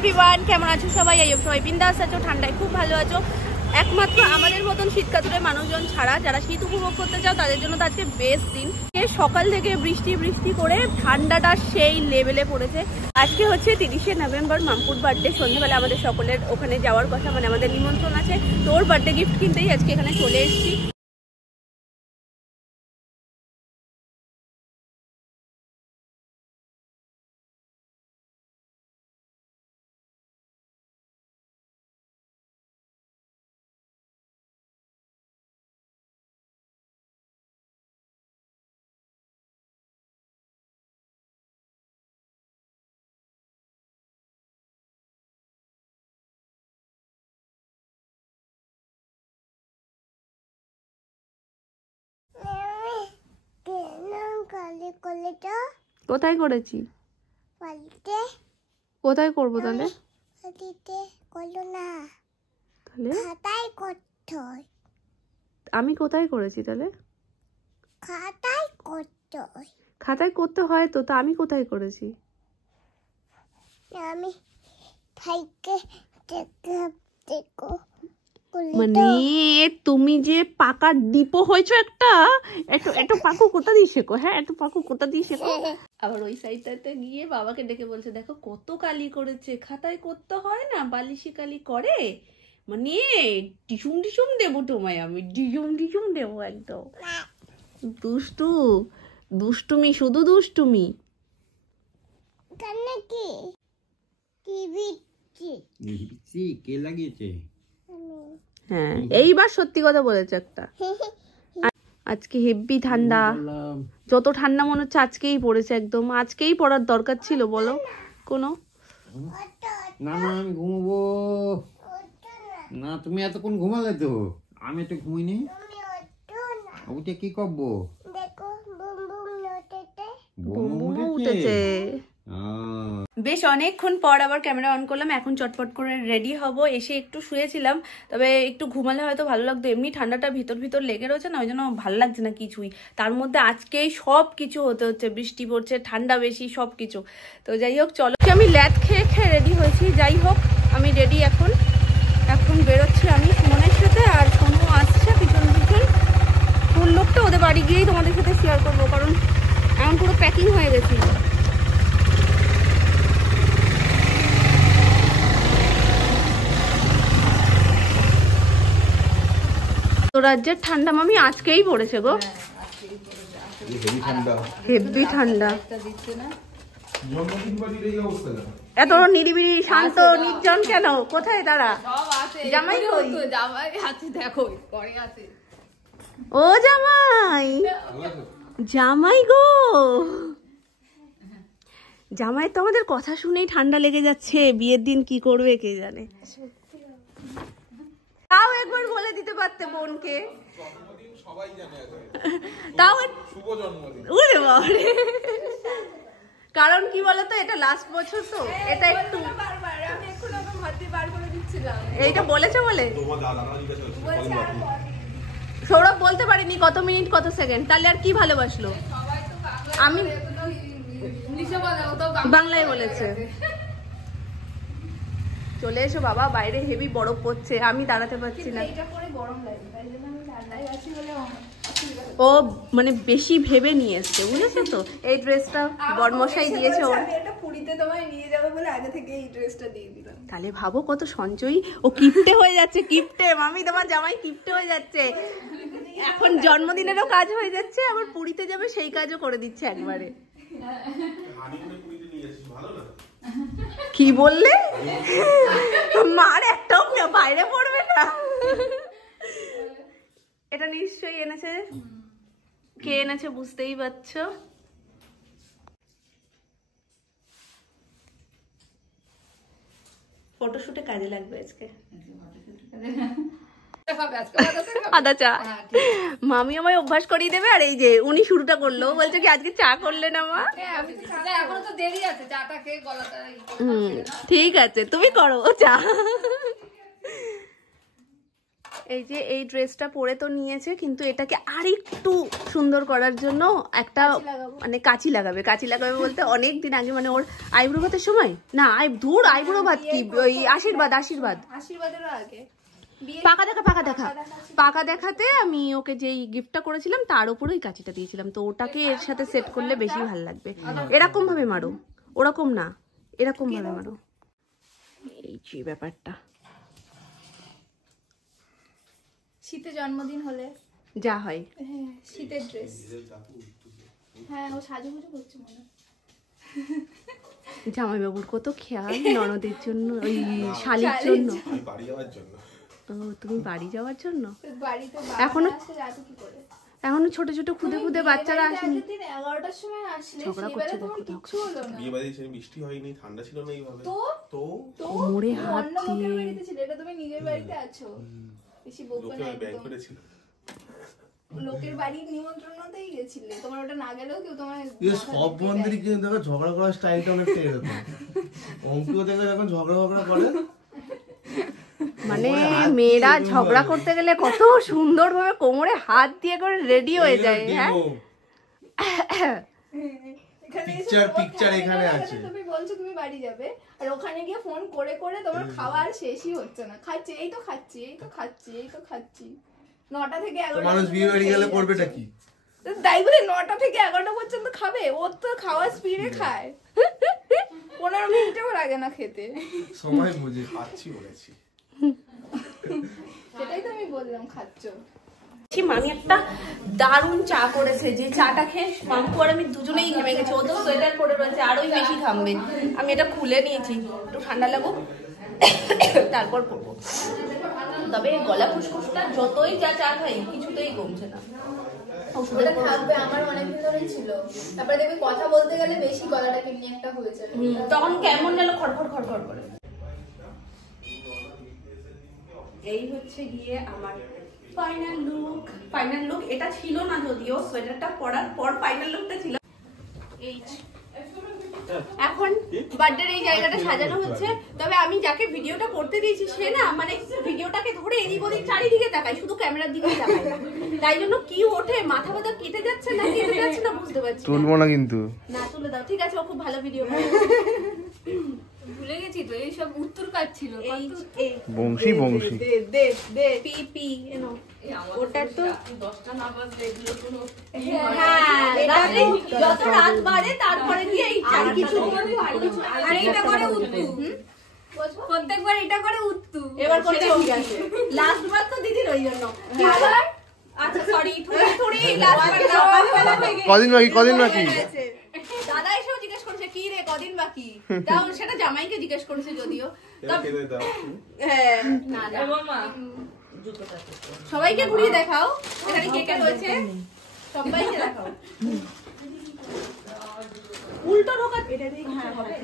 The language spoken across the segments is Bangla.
এভরিওয়ান, কেমন আছো সবাই? সবাই বিন্দাস আছো, ঠান্ডায় খুব ভালো আছো। একমাত্র আমাদের মতন শীতকাতুরে মানুষজন ছাড়া যারা শীত উপভোগ করতে চাও তাদের জন্য তো আজকে বেস্ট দিন। সকাল থেকে বৃষ্টি বৃষ্টি করে ঠান্ডাটা সেই লেভেলে পড়েছে। আজকে হচ্ছে 30শে নভেম্বর, মামপুর বার্থডে। সন্ধ্যাবেলা আমাদের সকলের ওখানে যাওয়ার কথা, মানে আমাদের নিমন্ত্রণ আছে। তোর বার্থডে গিফট কিনতেই আজকে এখানে চলে এসেছি। কোথায় করেছি? কোথায় করবো তাহলে? আমি কোথায় করেছি তাহলে? খাতায় করতে হয় তো, তা আমি কোথায় করেছি? মানে তুমি যে পাকা ডিপো হয়েছো একটা, একটু পাকু কোথা দিয়ে শেখো? হ্যাঁ, একটু পাকু কোথা দিয়ে শেখো? আবার ওই সাইডটাতে গিয়ে বাবাকে ডেকে বলছে, দেখো কত কালি করেছে, খাতায় করতে হয় না, বালিশি কালি করে। মানে টিসুম টিসুম দেবো তোমায়, আমি টিসুম দেবো একদম। দুষ্টু, দুষ্টুমি, শুধু দুষ্টুমি। কে লাগিয়েছে? হ্যাঁ, এইবার সত্যি কথা বলেছে একটা। আজকে হেভি ঠান্ডা, যত ঠান্ডা মনে হচ্ছে আজকেই পড়েছে একদম। আজকেই পড়ার দরকার ছিল বলো কোনো? না না, আমি ঘুমাবো না। তুমি এতক্ষণ ঘুমালে তো, আমি একটু ঘুমিনি। ওটা কি করবো? উঠেছে। বেশ অনেকক্ষণ পর আবার ক্যামেরা অন করলাম। এখন চটপট করে রেডি হব। এসে একটু শুয়েছিলাম, তবে একটু ঘুমালে হয়তো ভালো লাগতো। এমনি ঠান্ডাটা ভিতর ভিতর লেগে রয়েছে না, ওই জন্য ভালো লাগছে না কিছুই। তার মধ্যে আজকেই সব কিছু হতে হচ্ছে, বৃষ্টি পড়ছে, ঠান্ডা বেশি, সব কিছু। তো যাই হোক, চলো। আমি ল্যাদ খেয়ে খেয়ে রেডি হয়েছি। যাই হোক, আমি রেডি এখন বেরোচ্ছি আমি সুমনের সাথে, আর সোনু আসছে পিছন পিছন। ফুল লোকটা ওদের বাড়ি গিয়েই তোমাদের সাথে শেয়ার করবো, কারণ এখন পুরো প্যাকিং হয়ে গেছি। তো রাজ্যের ঠান্ডা মামি আজকেই পড়েছে গো, হেভি ঠান্ডা। এত নিরিবিলি শান্ত নির্জন কেন? কোথায় তারা? জামাই কই? ও জামাই, জামাই গো, জামাই তো আমাদের কথা শুনেই ঠান্ডা লেগে যাচ্ছে। বিয়ের দিন কি করবে কে জানে। তাও একবার বলে দিতে পারতে বোনকে, তাও ওরে বাবারে। কারণ কি বলতো, এটা লাস্ট বছর তো, এটা একটু এইটা বলেছে বলে সৌরভ বলতে পারিনি কত মিনিট কত সেকেন্ড, তাহলে আর কি ভালোবাসলো। আমি বাংলায় বলেছে। চলে এসো বাবা, বাইরে হেভি বরফ পড়ছে, আমি দাঁড়াতে পারছি না। ও মানে বেশি ভেবে নিয়ে এসছে, বুঝেছো তো। এই ড্রেসটা বরমশাই দিয়েছে ওর। তাহলে ভাবো কত সঞ্চয়ী। ও কিপ্টে হয়ে যাচ্ছে, কিপ্টে। মামি তোমার জামাই কিপ্টে হয়ে যাচ্ছে। এখন জন্মদিনেরও কাজ হয়ে যাচ্ছে, আবার পুরীতে যাবে সেই কাজও করে দিচ্ছে একবারে। কি বললে? মার একটাও বাইরে পড়বে না। এটা নিশ্চয়ই এনেছে, কে এনেছে বুঝতেই পারছো। ফটোশুটে কাজে লাগবে আজকে। আদা চা মামি আমায় অভ্যাস করিয়ে দেবে। আর এই যে উনি শুরুটা করলো, বলছে কি আজকে চা করলে না মা? ঠিক আছে, তুমি করো চা। এই যে এই ড্রেসটা পরে তো নিয়েছে, কিন্তু এটাকে আরেকটু সুন্দর করার জন্য একটা মানে কাঁচি লাগাবে বলতে অনেক দিন আগে, মানে ওর আইব্রো ভাতের সময় না, আইব্রো ভাত কি ওই আশীর্বাদেরও আগে পাকা দেখাতে আমি ওকে যেই গিফটটা করেছিলাম তার উপরে ওই কাঁচিটা দিয়েছিলাম, তো ওটাকে এর সাথে সেট করলে বেশি ভালো লাগবে। এরকম ভাবে মারো, ওরকম না, এরকম ভাবে মারো। এই যে ব্যাপারটা, শীতে জন্মদিন হলে যা হয়, শীতের ড্রেস। হ্যাঁ, ও সাজুগুজু করছে মনে। জামাইবাবুর কত খেয়াল ননদের জন্য, ওই শালির জন্য। তুমি বাড়ি যাওয়ার জন্য? এখনো ছোট ছোট খুদে বাচ্চারা আসেনি। 11টার সময় আসলে ঝগড়া করছে, কিছু হলো না। বিয়ে বাড়িতে বৃষ্টি হয়নি, ঠান্ডা ছিল না এইভাবে। তো মোড়ে হাত দিয়ে এটা তুমি নিজের বাড়িতে আছো, বেশি বকবে না একদম। লোকের বাড়ির নিমন্ত্রণতেই গেছিলে, তোমার ওটা না গেলেও কেউ তোমার সব বন্ধুরই কিন্তু দেখো ঝগড়া করার স্টাইলটা অনেকটা এরকম। অঙ্কিও দেখো যখন ঝগড়া করে, মানে মেয়েরা ঝগড়া করতে গেলে কত সুন্দর ভাবে কোমরে হাত দিয়ে করে রেডি হয়ে যায়। হ্যাঁ, পিকচার এখানে আছে। তুমি বলছো তুমি বাড়ি যাবে, আর ওখানে গিয়ে ফোন করে করে তোমার খাওয়া আর শেষই হচ্ছে না। খাচ্ছি, এই তো খাচ্ছি 9টা থেকে 11টা। মানুষ বিয়ে বাড়ি গেলে করবেটা কি? তাই বলে 9টা থেকে 11টা পর্যন্ত খাবে? ওর তো খাওয়ার স্পিডে খায়, 15 মিনিটও লাগে না খেতে। সময় বুঝে খাচ্ছি বলেছি, সেটাই তো আমি বললাম, খাচ্ছ। মামি একটা দারুণ চা করেছে, যে চাটা খেয়ে মামু আর আমি দুজনেই ঘেমে গেছি। ও তো সোয়েটার পরে রয়েছে, আরোই বেশি ঘামবে। আমি এটা খুলে নিয়েছি, একটু ঠান্ডা লাগুক তারপর পরবো। তবে গলা খুসখুসটা যতই যা চা খাই কিছুতেই কমছে না। ওটা থাকবে, আমার অনেকদিন ধরেই ছিল। তারপরে দেখবে কথা বলতে গেলে বেশি গলাটা কেমনি একটা হয়ে যাবে, তখন কেমন যেন খড়খড় করে। এই হচ্ছে গিয়ে আমার ফাইনাল লুক। এটা ছিল না, যদিও সোয়েটারটা পরার পর ফাইনাল লুকটা ছিল। এই এখন বার্থডের এই জায়গাটা সাজানো হচ্ছে। তবে আমি যাকে ভিডিওটা করতে দিয়েছি সে না, মানে ভিডিওটাকে ধরে এদিক ওদিক চারিদিকে তাকায়, শুধু ক্যামেরার দিকে তাকায়। তাই জন্য কি ওঠে, মাথা ব্যথা কেটে যাচ্ছে না বুঝতে পারছি তুলবো না কিন্তু। না তুলে দাও, ঠিক আছে, ও খুব ভালো ভিডিও করে। ভুলে গেছি তো, এইসব উত্তর কাটছিল। বংশী দে পি এনো ওটা তো 10টা না বাজলে এগুলো কোনো। হ্যাঁ, যত রাত বাড়ে তারপরে গিয়ে এই চার কিছু আর এটা করে উত্তু, প্রত্যেকবার এটা করে উত্তু। এবার করে চলে গেছে লাস্ট বার তো দিদির ওই জন্য। আচ্ছা সরি, থোড়ি লাস্ট বার কদিন বাকি দাদা এসেও জিজ্ঞেস করছে কি রে কদিন বাকি, তাও সেটা জামাইকে জিজ্ঞেস করেছে যদিও। হ্যাঁ না মামা সবাইকে ঘুরিয়ে দেখাও, এখানে কে কে রয়েছে সবাইকে দেখাও। উল্টো ঢোকা, এটা দিয়ে হ্যাঁ হবে।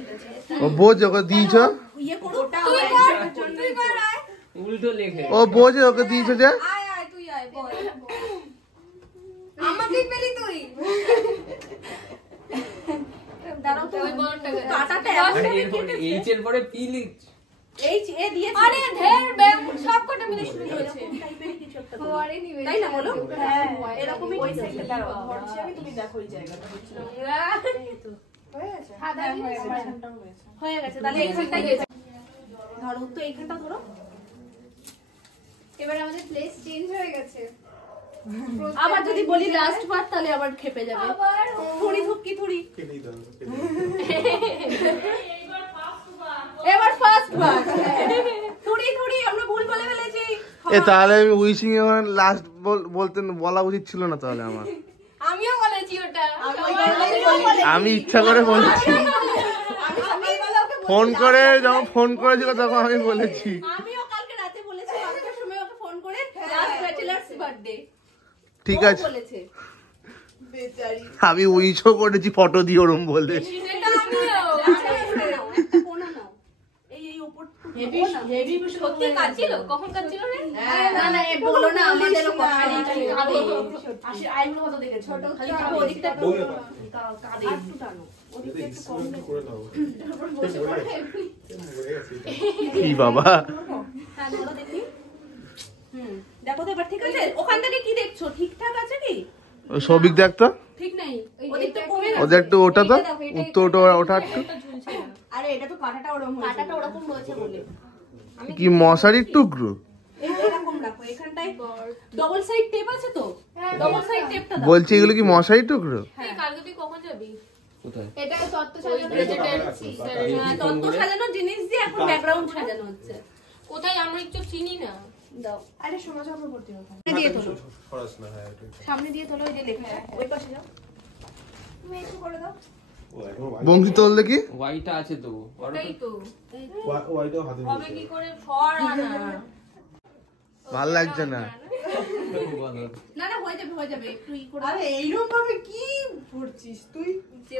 ও বোঝ ওকে দিয়েছো, ইয়ে করো, তুই কর আয়, উল্টো লেখে। ও বোঝ ওকে দিয়েছো যে, আয় তুই আয়, বল আমাকেই পেলি তুই। দাঁড়াও তো, ওই বলটা কাটাটা এইচ এর পরে পি লিখ, এইচ এ দিয়েছে। আরে ধের সব কটা মিলে শুরু হয়েছে, তাই না বলো? হ্যাঁ এরকমই ওই সাইডে দাঁড়াও, ধরছি আমি, তুমি দেখো এই জায়গাটা হচ্ছে হয়ে গেছে। তাহলে এইখানটাই ধরো, তো এইখানটা ধরো। এবার আমাদের প্লেস চেঞ্জ হয়ে গেছে। আবার যদি বলি লাস্ট বার তাহলে আবার খেপে যাবে। থুড়ি ধুকি থুড়ি, এবার ফার্স্ট বার থুড়ি আমরা ভুল বলে ফেলেছি। তাহলে আমি উইশিং এ লাস্ট বলা উচিত ছিল না তাহলে আমার। আমিও বলেছি ওটা, আমি ইচ্ছা করে বলেছি, ফোন করে যখন ফোন করেছিল তখন আমি বলেছি। আমিও কালকে রাতে বলেছি, 5টার সময় ওকে ফোন করে লাস্ট ব্যাচেলারস বার্থডে ঠিক আছে বলেছে বেচারি। আমি উইশও করেছি ফটো দিয়ে ওরম বলে। সেটা আমিও সত্যি কাটছিল, কখন কাটছিল রে? না এ বলো না, আমাদেরও কাঁদে আইগুলো কত দেখেছো, খালি কাঁদে ওদিকটা কাঁদে একটু টানো, ওদিকটা একটু কম করে দাও। কি বাবা, হ্যাঁ ধরো দেখি, দেখো তো এবার ঠিক আছে? ওখান থেকে কি দেখছো? ঠিকঠাক আছে কি? ওই সবিক দেখ তো, ঠিক নাই। ওদিকটা কমে গেছে। ওদের একটু ওটা তো উত্তর ওটা একটু আরে এটা তো কাটাটা ওরকম রয়েছে বলে। কি মশারির টুকরো এরকম রাখো, এখানটায় ডবল সাইড টেপ আছে তো? ডবল সাইড টেপটা দাও। বলছি, এগুলো কি মশারির টুকরো? কালকে তুই কখন যাবি? কোথায়? এটা তত্ত্ব সাজানো তত্ত্ব সাজানোর জিনিস দিয়ে এখন ব্যাকগ্রাউন্ড সাজানো হচ্ছে। কোথায় আমরা একটু চিনি না। দাও। আরে সোনা চক্রবর্তী দিয়ে তোলো। খরচ না, হ্যাঁ এটা সামনে দিয়ে তোলো, ওই যে লেখা আছে। ওই পাশে যাও। তুমি একটু করে দাও। ও একদম বংশী তোল দেখি। ওয়াইটা আছে তো। ওটাই তো। ওইটাও হাতে হবে কি করে সরা না। ভাল লাগছে না। না না হয়ে যাবে একটু ই করে। আরে এইরকম ভাবে কি পড়ছিস তুই?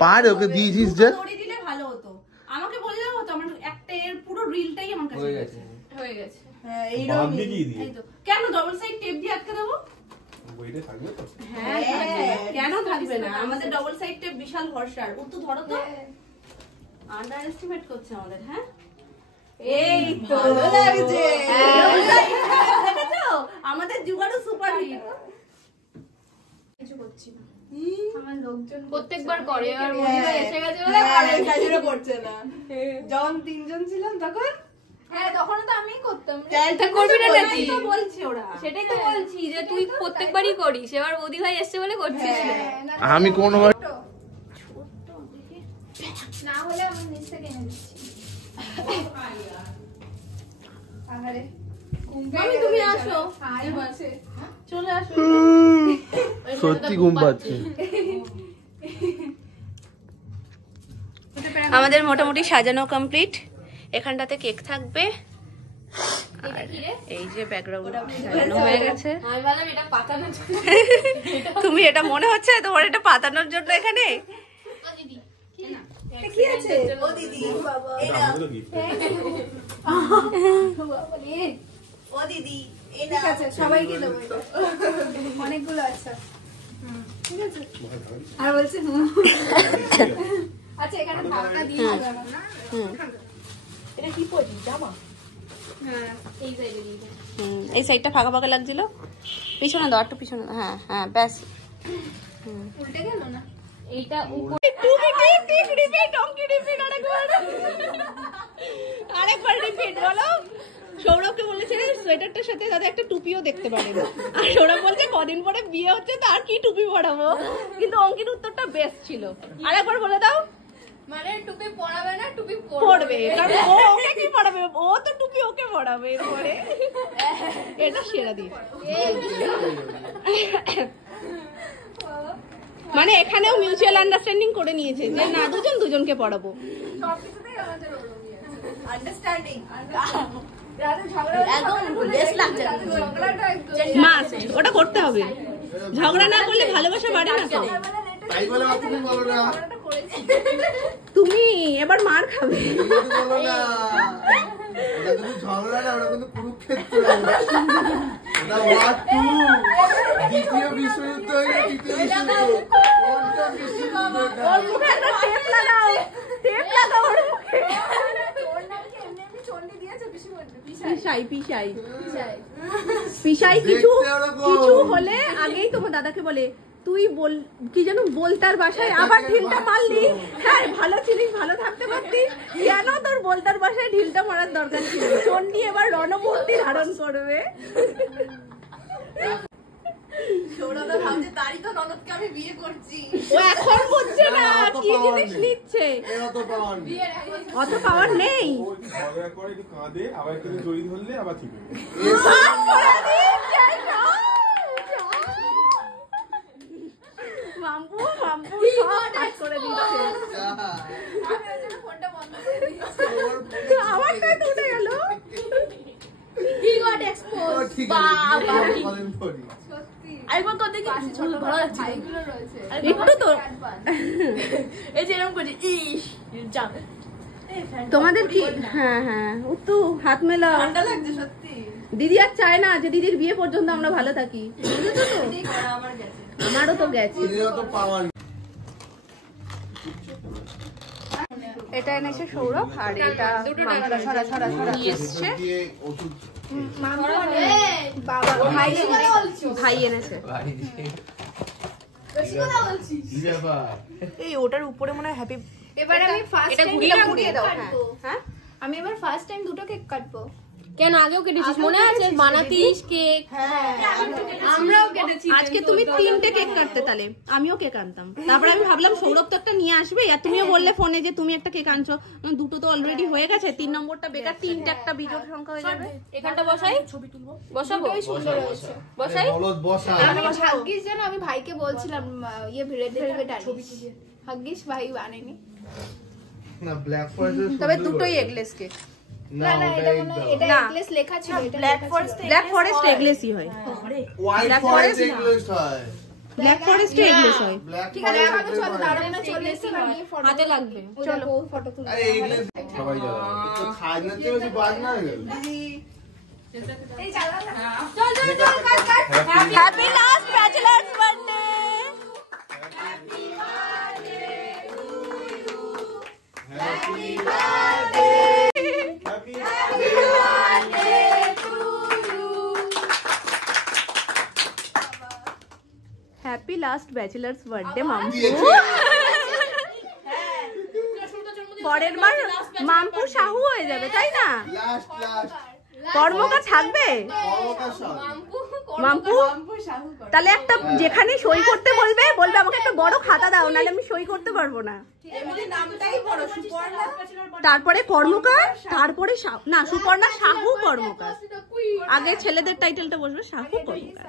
পার ওকে দিয়েছিস যে। দড়ি দিলে ভালো হতো। আমাকে বললেও হতো, আমার একটা এর পুরো রিলটাই আমার কাছে হয়ে গেছে। হয়ে গেছে। হ্যাঁ বাদ দিয়ে কি দিয়ে এই তো। কেন ডবল সাইড টেপ দিয়ে আটকে দেবো? ওইটা থাকবে তো। হ্যাঁ কেন থাকবে না? আমাদের ডবল সাইড টেপ বিশাল ভরসার। ও তো ধরো তো। আন্ডার এস্টিমেট করছে আমাদের, হ্যাঁ? এই তো ভালো লাগছে। দেখেছো? আমাদের জুগাড়ু সুপার হিট। কিছু করছি না। আমার লোকজন প্রত্যেকবার করে আর মনিরা এসে গেছে বলে করে। কাজেরও করছে না। যখন তিনজন ছিলাম তখন হ্যাঁ তখন তো আমিই করতাম। ক্যালটা করবি না নাকি? সেটাই তো বলছি ওরা। সেটাই তো বলছি যে তুই প্রত্যেকবারই করিস, এবার বৌদি ভাই এসছে বলে করছিস না। আমি কোনোবার না হলে আমি নিচ থেকে এনে দিচ্ছি। আরে মামি তুমি আসো। আছে চলে আসো। সত্যি ঘুম পাচ্ছে। আমাদের মোটামুটি সাজানো কমপ্লিট। এখানটাতে কেক থাকবে। আর এই যে ব্যাকগ্রাউন্ড সাজানো হয়ে গেছে। আমি ভাবলাম এটা পাতানোর জন্য। তুমি এটা মনে হচ্ছে তোমার এটা পাতানোর জন্য এখানে? কি আছে? ও দিদি বাবা আমাদেরও gift। ও দিদি ঠিক আছে, সবাইকে দেবো এটা। অনেকগুলো আছে। ঠিক আছে। আর বলছে আচ্ছা এখানে ঢাকা দিয়ে দেবো না? এটা কি পড়ি জামা? হ্যাঁ এই সাইডে দিয়ে দে। এই সাইডটা ফাঁকা ফাঁকা লাগছিল। পিছনে দাও, একটু পিছনে দাও। হ্যাঁ হ্যাঁ ব্যাস। উল্টে গেল না? এইটা উপর আরেকবার রিপিট বলো। সৌরভকে বলেছে সোয়েটারটার সাথে দাদা একটা টুপিও দেখতে পারেন। আর সৌরভ বলছে কদিন পরে বিয়ে হচ্ছে তার কি টুপি পরাবো। কিন্তু অঙ্কির উত্তরটা বেস্ট ছিল। আরেকবার বলে দাও। মানে টুপি পরাবে না, টুপি পড়বে, কারণ ও ওকে কি পড়াবে? ও তো টুপি ওকে পড়াবে পরে। এটা সেরা দিন। মানে এখানেও মিউচুয়াল আন্ডারস্ট্যান্ডিং করে নিয়েছে যে না দুজন দুজনকে পড়াবো। সবকিছুতেই আমাদের ওরকমই আছে। আন্ডারস্ট্যান্ডিং। রাতে ঝগড়া একদম বেস্ট লাগছে। ঝগড়াটা একদম মাস্ট ওটা করতে হবে। ঝগড়া না করলে ভালোবাসা বাড়ে না তো। তাই বলে তুমি বলো না, ঝগড়াটা করেছি। তুমি এবার মার খাবে। বলো না। ওটা কিন্তু ঝগড়া না, ওটা কিন্তু কুরুক্ষেত্র। ওটা ওয়ার টু, দ্বিতীয় বিশ্বযুদ্ধ হয়ে তৃতীয় বিশ্বযুদ্ধ। কোনটা বিশ্বযুদ্ধ? ওর মুখে একটা টেপ লাগাও। টেপ লাগাও ওর মুখে। তোর নাম কি এমনি এমনি চন্ডি দিয়েছে পিসি বলতে? পিসাই পিসাই পিসাই। পিসাই কিছু দেখতে ওরকম। কিছু হলে আগেই তোমার দাদাকে বলে তুই বল কি যেন বলতার বাসায় আবার ঢিলটা মারলি। হ্যাঁ ভালো ছিলিস, ভালো থাকতে পারতি, কেন তোর বলতার বাসায় ঢিলটা মারার দরকার ছিল? চন্ডী এবার রণমূর্তি ধারণ করবে। সৌরভদা ভাবছে তারই তো ননদকে আমি বিয়ে করছি। ও এখন বুঝছে না কি জিনিস নিচ্ছে। এর অত পাওয়ার নেই। অত পাওয়ার নেই। ও একটু ঝগড়া করে একটু কাঁদে, আবার একটু জড়ি ধরলে আবার ঠিক হয়ে যাবে। সব করে দিচ্ছে, সব। মাম্পু মাম্পু সব কাজ করে দিচ্ছে। আমি ওই জন্য ফোনটা বন্ধ করে দিয়েছি। আমারটাই তো উঠে গেল। হি গট ও এক্সপোজ। ঠিক আছে, বলেন পড়ি। সত্যি আরেকবার কত দেখি পাশে ছোট ভালো লাগছে। ভাইগুলো রয়েছে। একটু তো এই যে এরকম করে ইস যা। তোমাদের কি? হ্যাঁ হ্যাঁ উত্তু হাত মেলা। ঠান্ডা লাগছে সত্যি। দিদি আর চায় না যে দিদির বিয়ে পর্যন্ত আমরা ভালো থাকি। বুঝেছো তো? আমার গেছে। আমারও তো গেছে। এর অত পাওয়ার নেই। এটা এনেছে সৌরভ আর এটা ছড়া ছড়া ছড়া নিয়ে এসছে বাবা ভাই এনেছে। এই ওটার উপরে মনে হয় হ্যাপি। এবার আমি ফার্স্ট টাইম ঘুরিয়ে দাও। হ্যাঁ আমি এবার ফার্স্ট টাইম দুটো কেক কাটবো। কেন আগেও কেটেছিস মনে আছে? বানাতিস কেক, আমরাও কেটেছি। আজকে তুমি 3টে কেক কাটতে, তাহলে আমিও কেক আনতাম। তারপরে আমি ভাবলাম সৌরভ তো একটা নিয়ে আসবে, আর তুমিও বললে ফোনে যে তুমি একটা কেক আনছো। দুটো তো অলরেডি হয়ে গেছে, 3 নম্বরটা বেকার। 3টে একটা বিজোড় সংখ্যা হয়ে যাবে। এখানটা বসাই, বসাবো, সুন্দর হয়েছে। বসাই। আমি ভাগ্যিস জানো, আমি ভাইকে বলছিলাম রেড ভেলভেট আনিস, ভাগ্যিস ভাই আনেনি। না ব্ল্যাক ফরেস্ট, তবে দুটোই এগলেস কেক। না না এটা এটা এগলেস লেখা ছিল। এটা ব্ল্যাক ফরেস্ট এগলেসই হয়। হোয়াইট ফরেস্ট এগলেস হয়, ব্ল্যাক ফরেস্ট এগলেস হয়। ঠিক আছে আমি চল দাঁড়াও না, চলে এসে বানিয়ে ফটো হাতে লাগবে। চলো ফটো তুলবো। আরে এগলেস সবাই যাবে তো খায় না, তো বেশি বাজ না হয়ে গেল। এই চালা না, চল চল চল cut cut. Happy last bachelors birthday. Happy last bachelors birthday Mampu. পরের বার মাম্পু সাহু হয়ে যাবে, তাই না? লাস্ট লাস্ট কর্মকা থাকবে পরোটা সব মাম্পু। তাহলে একটা যেখানে সই করতে বলবে আমাকে একটা বড় খাতা দাও, নাহলে আমি সই করতে পারবো না। তারপরে কর্মকার, তারপরে না সুপর্ণা, সাহু কর্মকার। আগে ছেলেদের টাইটেলটা বসবে সাহু কর্মকার।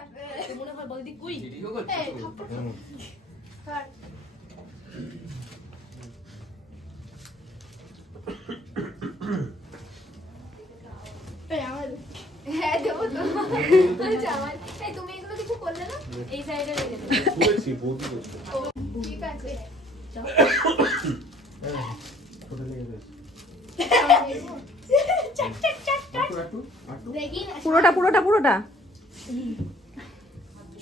হ্যাঁ দেবো তো। জামাই এই তুমি এগুলো কিছু করলে না? এই সাইডে রেখে দে। শুয়েছি বৌদি করছে ঠিক আছে। দেখি না পুরোটা পুরোটা পুরোটা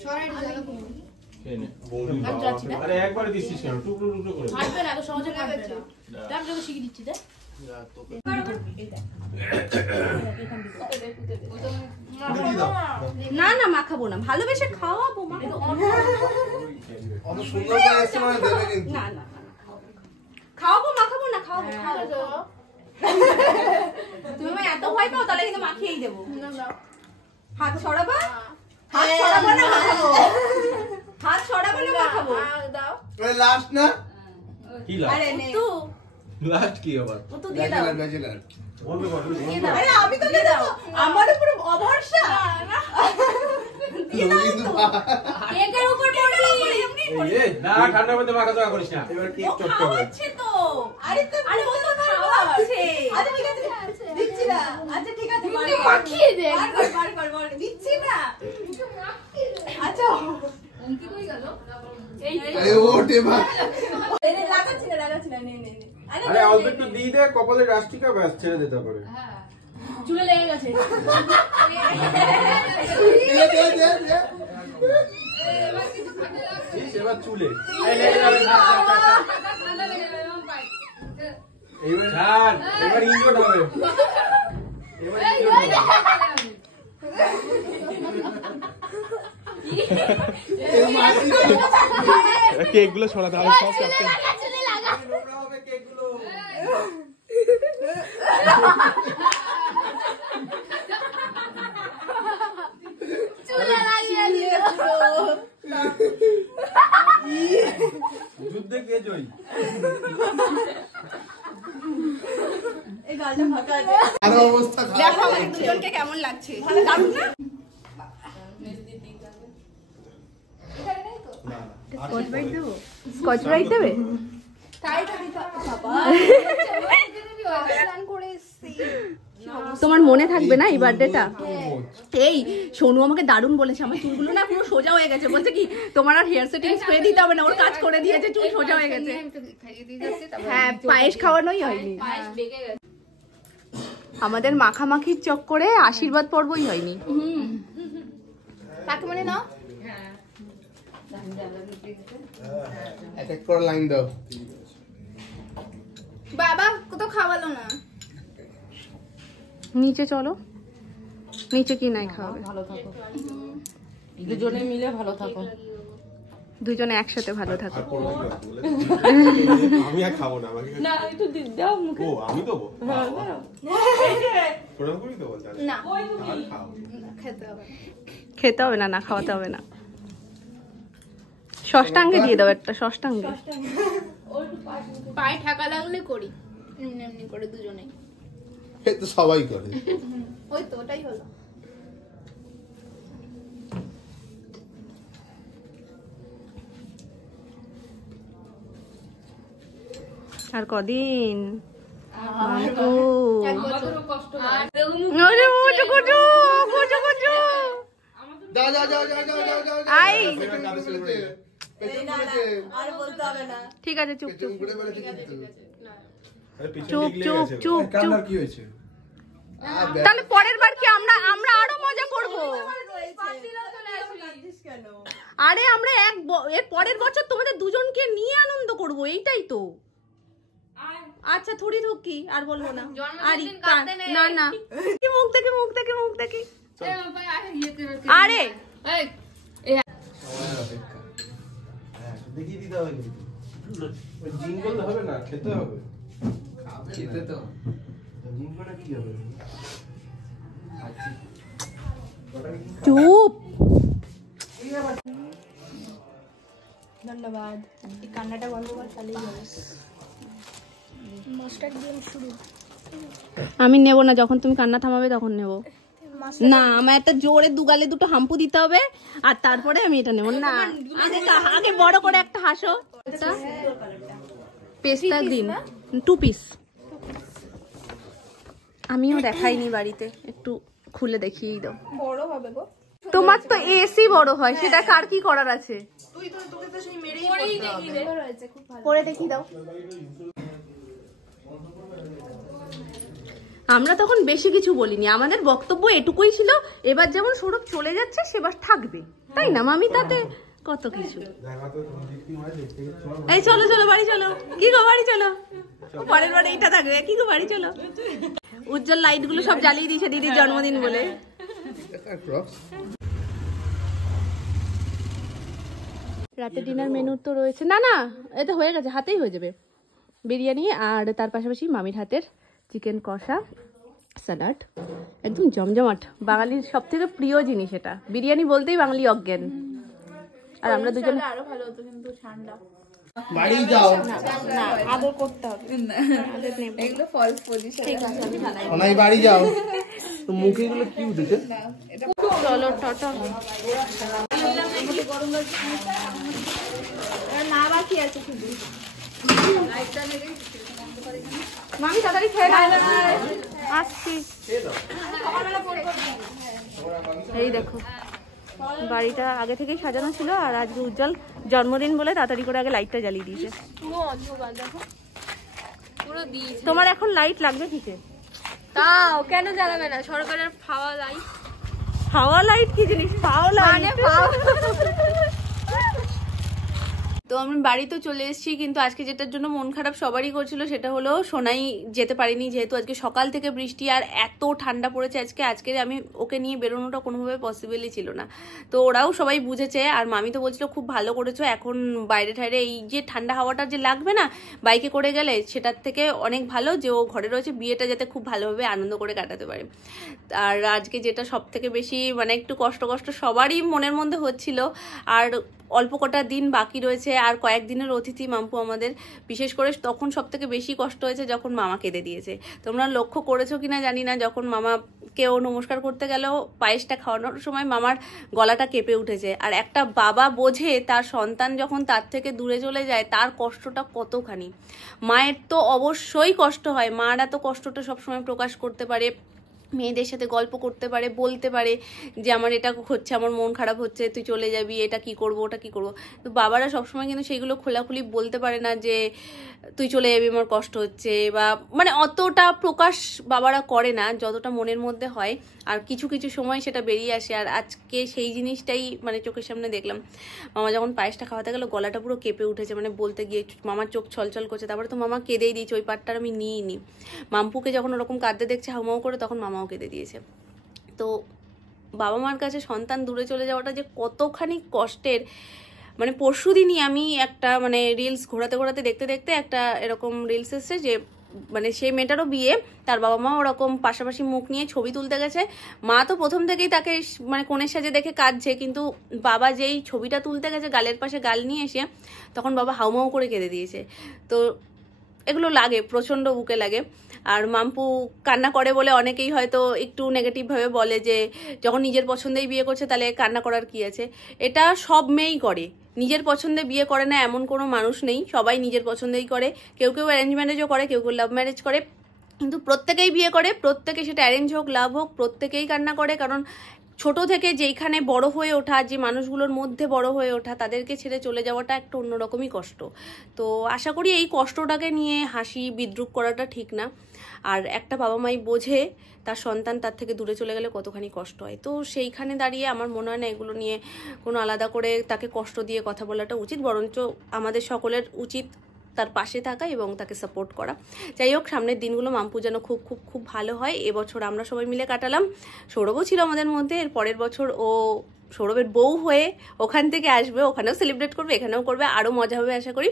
সরাই দিও না। খেয়ে নে। বৌদি বাবা। আরে একবারে দিছিস কেন? টুকরো টুকরো করে দে। কাটবে না তো সহজে কাটবে না। দাম যখন শিখে দিচ্ছি দে। না না মাখাবো না, ভালোবেসে খাওয়াবো। অত সুন্দর করে এসে মানে দেবে কিন্তু। না না খাওয়াবো, মাখাবো না, খাওয়াবো খাওয়াবো। তুমি আমায় এত ভয় পাও, তাহলে কিন্তু মাখিয়েই দেবো। হাত ছড়াবা, হাত ছড়াবো না মাখাবো, হাত ছড়াবো না মাখাবো। দাও। ওই লাস্ট না, কি লাস্ট? আরে নে লাস্ট কি আবার? ও তো দিয়ে দাও। ব্যাচেলার ব্যাচেলার বলবে কত? আরে আমি তো দিয়ে দাও, আমার উপর অভরসা। দিয়ে দাও তো। কেকের উপর পড়ি। এই না ঠান্ডার মধ্যে মাখা দাওয়া করিস না। এবার কেক ও চটকে হবে। খাওয়াচ্ছে তো। আরে ও তো খাওয়াচ্ছে। আচ্ছা ঠিক আছে, দিচ্ছি না। আচ্ছা ঠিক আছে, মাখিয়ে দে। বার দিচ্ছি না। আচ্ছা কি কই গেল? আরে ওটে মা, লাগাচ্ছি না, নে। আরে অল্প একটু দিয়ে দে কপালে রাস্টিকা, ব্যাস ছেড়ে দিতে পারে। চুলে লেগে গেছে। দে দে দে দে। এবার চুলে এই লেগে যাবে। এইবার ছাড়, এবার ইনজোর্ড হবে। এবার ইনজোর্ড হবে। এই মাছি কেকগুলো সরাতে হবে সব সব। নোংরা হবে কেকগুলো। যুদ্ধে কে জয়ী? এই গালটা ফাঁকা আছে। আর অবস্থা দেখো খারাপ। আমাদের দুজনকে কেমন লাগছে, দারুণ না? স্কচ ব্রাইট দেবে? তাই তো দিতে বাবা। প্ল্যান করে এসেছি। তোমার মনে থাকবে না এই বার্থডেটা? এই সোনু আমাকে দারুণ বলেছে, আমার চুলগুলো না পুরো সোজা হয়ে গেছে। বলছে কি তোমার আর হেয়ার সেটিং স্প্রে দিতে হবে না, ওর কাজ করে দিয়েছে, চুল সোজা হয়ে গেছে। হ্যাঁ পায়েস খাওয়ানোই হয়নি, পায়েস বেঁকে গেছে। আমাদের মাখামাখির চক্করে আশীর্বাদ পর্বই হয়নি। কাকে মনে নাও? এক এক করে লাইন দাও। বাবা কোথাও খাওয়ালো না। নিচে চলো, নিচে কি নাই খাওয়াবে? ভালো থাকো, দুজনে মিলে ভালো থাকো, দুজনে একসাথে ভালো থাকো। আমি আর খাবো না, আমাকে না একটু দাও মুখে। ও আমি দেবো, প্রণাম করি দেবো, না খাও। খেতে হবে না। খেতে হবে না, না খাওয়াতে হবে না। ষষ্ঠাঙ্গে দিয়ে দাও একটা, ষষ্ঠাঙ্গে। পায়ে ঠাকা লাগলে করি এমনি এমনি করে দুজনেই। এ তো সবাই করে। ওই তো ওটাই হলো। আর কদিন মামু। এক বছর কষ্ট ওরে কুচু কুচু কুচু কুচু। যাও যাও যাও যাও যাও যাও যাও। আই পেছন ঘুরেছে। ঠিক আছে, চুপ চুপ পেছন ঘুরে বেড়াচ্ছে কিন্তু। আরে পিছন চুপ দিকে চুপ গেছে। চুপ চুপ। কান্নার কি হয়েছে? তাহলে পরের বার কি আমরা আরো মজা করব? আরে আমরা এর পরের বছর তোমাদের দুজনকে নিয়ে আনন্দ করব, এইটাই তো। আচ্ছা থুড়ি থুকি আর বলবো না। আর না না কি মুখ দেখি, মুখ দেখি, মুখ দেখি। আরে দেখিয়ে দিতে হবে কিন্তু। ওই জিম করলে হবে না, খেতে হবে। খেতে তো জিম করে কি হবে? চুপ। ধন্যবাদ। এই কান্নাটা বন্ধ কর, চালিয়ে যাবে। মাস্টার গেম শুরু। আমি নেব না, যখন তুমি কান্না থামাবে তখন নেব। না আমার একটা জোরে দুগালে দুটো হাম্পু দিতে হবে আর তারপরে আমি এটা নেব। না আগে বড় করে একটা হাসো। পেস্তা গ্রিন 2 পিস। আমিও দেখাইনি বাড়িতে, একটু খুলে দেখিয়ে দাও। বড় হবে গো। তোমার তো এসি বড় হয়, সেটা কার কি করার আছে? করে দেখিয়ে দাও। আমরা তখন বেশি কিছু বলিনি, আমাদের বক্তব্য এটুকুই ছিল, এবার যেমন সৌরভ চলে যাচ্ছে সেবার থাকবে, তাই না মামি? তাতে কত কিছু। এই চলো চলো বাড়ি চলো। কি গো বাড়ি চলো, পরের বার এইটা থাকবে। কি গো বাড়ি চলো। উজ্জ্বল লাইট গুলো সব জ্বালিয়ে দিয়েছে দিদির জন্মদিন বলে। রাতে ডিনার মেনু তো রয়েছে, না না এটা হয়ে গেছে, হাতেই হয়ে যাবে। বিরিয়ানি আর তার পাশাপাশি মামির হাতের চিকেন কষা, স্যালাড, একদম জমজমাট। বাঙালির সব থেকে প্রিয় জিনিস এটা, বিরিয়ানি বলতেই বাঙালি অজ্ঞান। আর আমরা দুজন আরো ভালো হতো কিন্তু ঠান্ডা। বাড়ি যাও। না আদর করতে হবে। এগুলো ফলস পজিশন। ঠিক আছে আমি জানাই। অনাই বাড়ি যাও। তো মুখে গুলো কি উঠেছে? চলো টাটা। না বাকি আছে শুধু। মামি তাড়াতাড়ি খেয়ে নাও। আসছি। এই দেখো বাড়িটা আগে থেকেই সাজানো ছিল, আর আজকে উজ্জ্বল জন্মদিন বলে তাড়াতাড়ি করে আগে লাইটটা জ্বালিয়ে দিয়েছে। পুরো অন্ধকার দেখো, পুরো দিয়েছে। তোমার এখন লাইট লাগবে কিসে? তাও কেন জ্বালাবে না? সরকারের ফাওয়া লাইট। হাওয়া লাইট কি জিনিস? ফাও লাইট। তো আমি বাড়িতে চলে এসেছি, কিন্তু আজকে যেটার জন্য মন খারাপ সবারই করছিল সেটা হলো সোনাই যেতে পারিনি, যেহেতু আজকে সকাল থেকে বৃষ্টি আর এত ঠান্ডা পড়েছে আজকে আমি ওকে নিয়ে বেরোনোটা কোনোভাবে পসিবলই ছিল না। তো ওরাও সবাই বুঝেছে, আর মামি তো বলছিল খুব ভালো করেছো, এখন বাইরে ঠাইরে এই যে ঠান্ডা হাওয়াটা যে লাগবে না বাইকে করে গেলে, সেটার থেকে অনেক ভালো যে ও ঘরে রয়েছে, বিয়েটা যাতে খুব ভালোভাবে আনন্দ করে কাটাতে পারে। আর আজকে যেটা সব থেকে বেশি মানে একটু কষ্ট সবারই মনের মধ্যে হচ্ছিল, আর অল্প কটা দিন বাকি রয়েছে, আর কয়েকদিনের অতিথি মাম্পু আমাদের, বিশেষ করে তখন সব থেকে বেশি কষ্ট হয়েছে যখন মামা কেঁদে দিয়েছে। তোমরা লক্ষ্য করেছো কিনা জানি না, যখন মামাকেও নমস্কার করতে গেলেও পায়েসটা খাওয়ানোর সময় মামার গলাটা কেঁপে উঠেছে। আর একটা বাবা বোঝে তার সন্তান যখন তার থেকে দূরে চলে যায় তার কষ্টটা কতখানি। মায়ের তো অবশ্যই কষ্ট হয়, মারা তো কষ্টটা সবসময় প্রকাশ করতে পারে মেয়েদের সাথে গল্প করতে পারে, বলতে পারে যে আমার এটা হচ্ছে, আমার মন খারাপ হচ্ছে, তুই চলে যাবি, এটা কি করব, ওটা কি করব। তো বাবারা সবসময় কিন্তু সেইগুলো খোলাখুলি বলতে পারে না যে তুই চলে যাবি, আমার কষ্ট হচ্ছে, বা মানে অতটা প্রকাশ বাবারা করে না যতটা মনের মধ্যে হয়। আর কিছু কিছু সময় সেটা বেরিয়ে আসে। আর আজকে সেই জিনিসটাই মানে চোখের সামনে দেখলাম। মামা যখন পায়েসটা খাওয়াতে গেল গলাটা পুরো কেঁপে উঠেছে, মানে বলতে গিয়ে মামার চোখ ছলছল করছে। তারপরে তো মামা কেঁদেই দিয়েছে, ওই পার্টটা আমি নিইনি। মাম্পুকে যখন ওরকম কাঁদতে দেখছে হাউমাউ করে, তখন মামাও কেঁদে দিয়েছে। তো বাবা মার কাছে সন্তান দূরে চলে যাওয়াটা যে কতখানি কষ্টের, মানে পরশুদিনই আমি একটা মানে রিলস ঘোরাতে ঘোরাতে দেখতে দেখতে একটা এরকম রিলস এসছে যে মানে সেই মেয়েটারও বিয়ে, তার বাবা মা ওরকম পাশাপাশি মুখ নিয়ে ছবি তুলতে গেছে। মা তো প্রথম থেকেই তাকে মানে কোণের সাজে দেখে কাঁদছে, কিন্তু বাবা যেই ছবিটা তুলতে গেছে গালের পাশে গাল নিয়ে এসে, তখন বাবা হাউমাউ করে কেঁদে দিয়েছে। তো এগুলো লাগে, প্রচণ্ড বুকে লাগে। আর মাম্পু কান্না করে বলে অনেকেই হয়তো একটু নেগেটিভভাবে বলে যে যখন নিজের পছন্দেই বিয়ে করছে তাহলে কান্না করার কি আছে। এটা সব মেয়েই করে, নিজের পছন্দে বিয়ে করে না এমন কোনো মানুষ নেই, সবাই নিজের পছন্দেই করে। কেউ কেউ অ্যারেঞ্জ ম্যারেজও করে, কেউ কেউ লাভ ম্যারেজ করে, কিন্তু প্রত্যেকেই বিয়ে করে, প্রত্যেকে সেটা অ্যারেঞ্জ হোক লাভ হোক প্রত্যেকেই কান্না করে। কারণ ছোট থেকে যেইখানে বড় হয়ে ওঠা, যে মানুষগুলোর মধ্যে বড় হয়ে ওঠা, তাদেরকে ছেড়ে চলে যাওয়াটা একটা অন্যরকমই কষ্ট। তো আশা করি এই কষ্টটাকে নিয়ে হাসি বিদ্রুপ করাটা ঠিক না। আর একটা বাবা মাই বোঝে তার সন্তান তার থেকে দূরে চলে গেলে কতখানি কষ্ট হয়। তো সেইখানে দাঁড়িয়ে আমার মনে হয় না এগুলো নিয়ে কোনো আলাদা করে তাকে কষ্ট দিয়ে কথা বলাটা উচিত, বরঞ্চ আমাদের সকলের উচিত তার পাশে থাকা এবং তাকে সাপোর্ট করা। যাই হোক, সামনের দিনগুলো মাম্পু যেন খুব খুব খুব ভালো হয়। এবছর আমরা সবাই মিলে কাটালাম, সৌরভও ছিল আমাদের মধ্যে। এর পরের বছর ও সৌরভের বউ হয়ে ওখান থেকে আসবে, ওখানেও সেলিব্রেট করবে, এখানেও করবে, আরও মজা হবে আশা করি।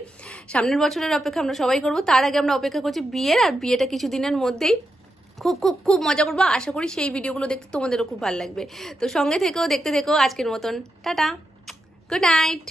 সামনের বছরের অপেক্ষা আমরা সবাই করব। তার আগে আমরা অপেক্ষা করছি বিয়ের, আর বিয়েটা কিছুদিনের মধ্যেই। খুব খুব খুব মজা করবো, আশা করি সেই ভিডিওগুলো দেখতে তোমাদেরও খুব ভালো লাগবে। তো সঙ্গে থেকেও দেখতে থেকেও। আজকের মতন টাটা, গুড নাইট।